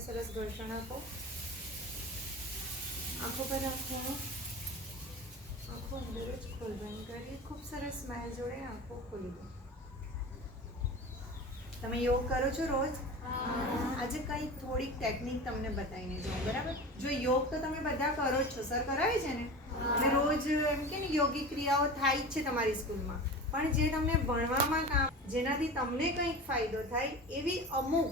સરસ ઘર્ષણ આપો. આંખો પર રાખો. આંખો અંદર જ ખોલવાની કરી. ખૂબ સરસ સ્માઇલ જોડે આંખો ખોલી દો. તમે યોગ કરો છો રોજ? આજે કઈ થોડીક ટેકનિક તમને બતાવીને જાઉં, બરાબર? જો યોગ તો તમે બધા કરો જ છો, સર કરાવે છે ને, અને રોજ એમ કે ને યોગી ક્રિયાઓ થાય જ છે તમારી સ્કૂલમાં, પણ જે તમને ભણવામાં કામ, જેનાથી તમને કંઈક ફાયદો થાય એવી અમુક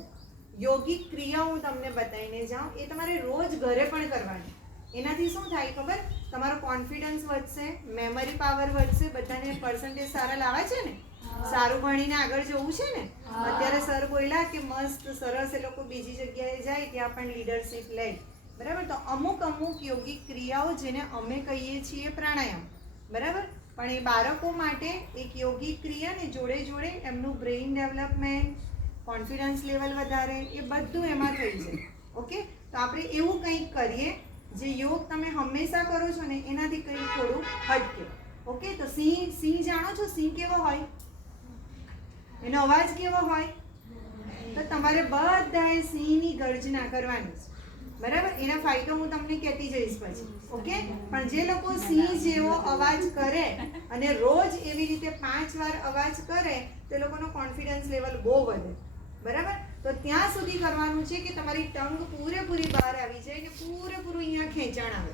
યોગિક ક્રિયાઓ હું તમને બતાવીને જાઉં. એ તમારે રોજ ઘરે પણ કરવાની. એનાથી શું થાય ખબર? તમારો કોન્ફિડન્સ વધશે, મેમરી પાવર વધશે. બધાને પર્સન્ટેજ સારા લાવે છે ને, સારું ભણીને આગળ જવું છે ને. અત્યારે સર બોલ્યા કે મસ્ત સરસ એ લોકો બીજી જગ્યાએ જાય ત્યાં પણ લીડરશિપ લે, બરાબર? તો અમુક યોગિક ક્રિયાઓ જેને અમે કહીએ છીએ પ્રાણાયામ, બરાબર? પણ એ બાળકો માટે એક યોગિક ક્રિયા ને જોડે જોડે એમનું બ્રેઇન ડેવલપમેન્ટ, કોન્ફિડન્સ લેવલ વધારે, એ બધું એમાં થઈ જાય. ઓકે, તો આપણે એવું કંઈક કરીએ જે યોગ તમે હંમેશા કરો છો ને એનાથી કંઈક થોડું હટકે. ઓકે, તો સિંહ જાણો છો? સિંહ કેવો હોય? એનો અવાજ કેવો હોય? તો તમારે બધાએ સિંહની ગર્જના કરવાની છે, બરાબર? એના ફાયદો હું તમને કહેતી જઈશ પછી. ઓકે, પણ જે લોકો સિંહ જેવો અવાજ કરે અને રોજ એવી રીતે 5 વાર અવાજ કરે તે લોકોનો કોન્ફિડન્સ લેવલ બહુ વધે, બરાબર? તો ત્યાં સુધી કરવાનું છે કે તમારી ટંગ પૂરેપૂરી બહાર આવી જાય, કે પૂરેપૂરું અહીંયા ખેંચાણ આવે.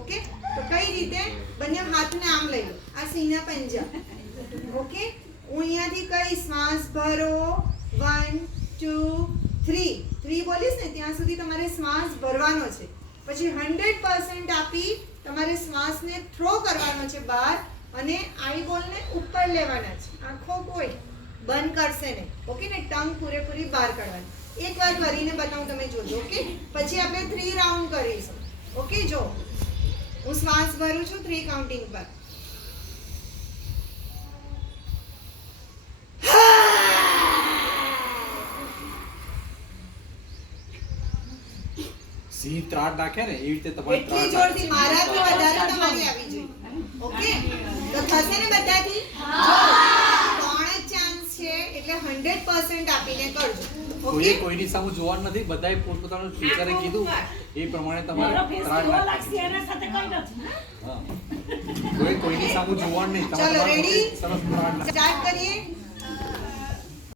ઓકે, તો કઈ રીતે? બંને હાથને આમ લઈ લો, આ સિંહના પંજા. ઓકે, હું અહીંયાથી કઈ શ્વાસ ભરો, 1 2 3 3 બોલીશ ને ત્યાં સુધી તમારે શ્વાસ ભરવાનો છે. પછી 100% આપી તમારે શ્વાસને થ્રો કરવાનો છે બહાર, અને આઈ બોલને ઉપર લેવાના છે. આંખો કોઈ બંધ કરશે નહીં. ઓકે ને, ટંગ પૂરેપૂરી બહાર કાઢવાની. એકવાર કરીને બતાવું, તમે જોજો. ઓકે, પછી આપણે 3 રાઉન્ડ કરીશું. ઓકે, જો હું શ્વાસ ભરું છું 3 કાઉન્ટિંગ પર. સિંહ ત્રાડ નાખે ને એવી રીતે તમારે એટલી જોરથી, મારાથી વધારે તમારી આવી જોઈએ. ઓકે, તો થશે ને બધાથી? જો 3 ચાન્સ છે એટલે 100% આપીને કરજો. ઓકે, કોઈની સામે જોવાનું નથી, બધાએ પોતપોતાનું ટીચરે કીધું એ પ્રમાણે તમારે ત્રાડ નાખે. હા, કોઈની સામે જોવાનું નહીં, ચલો રેડી, સરસ ત્રાડ નાખે. સ્ટાર્ટ કરીએ.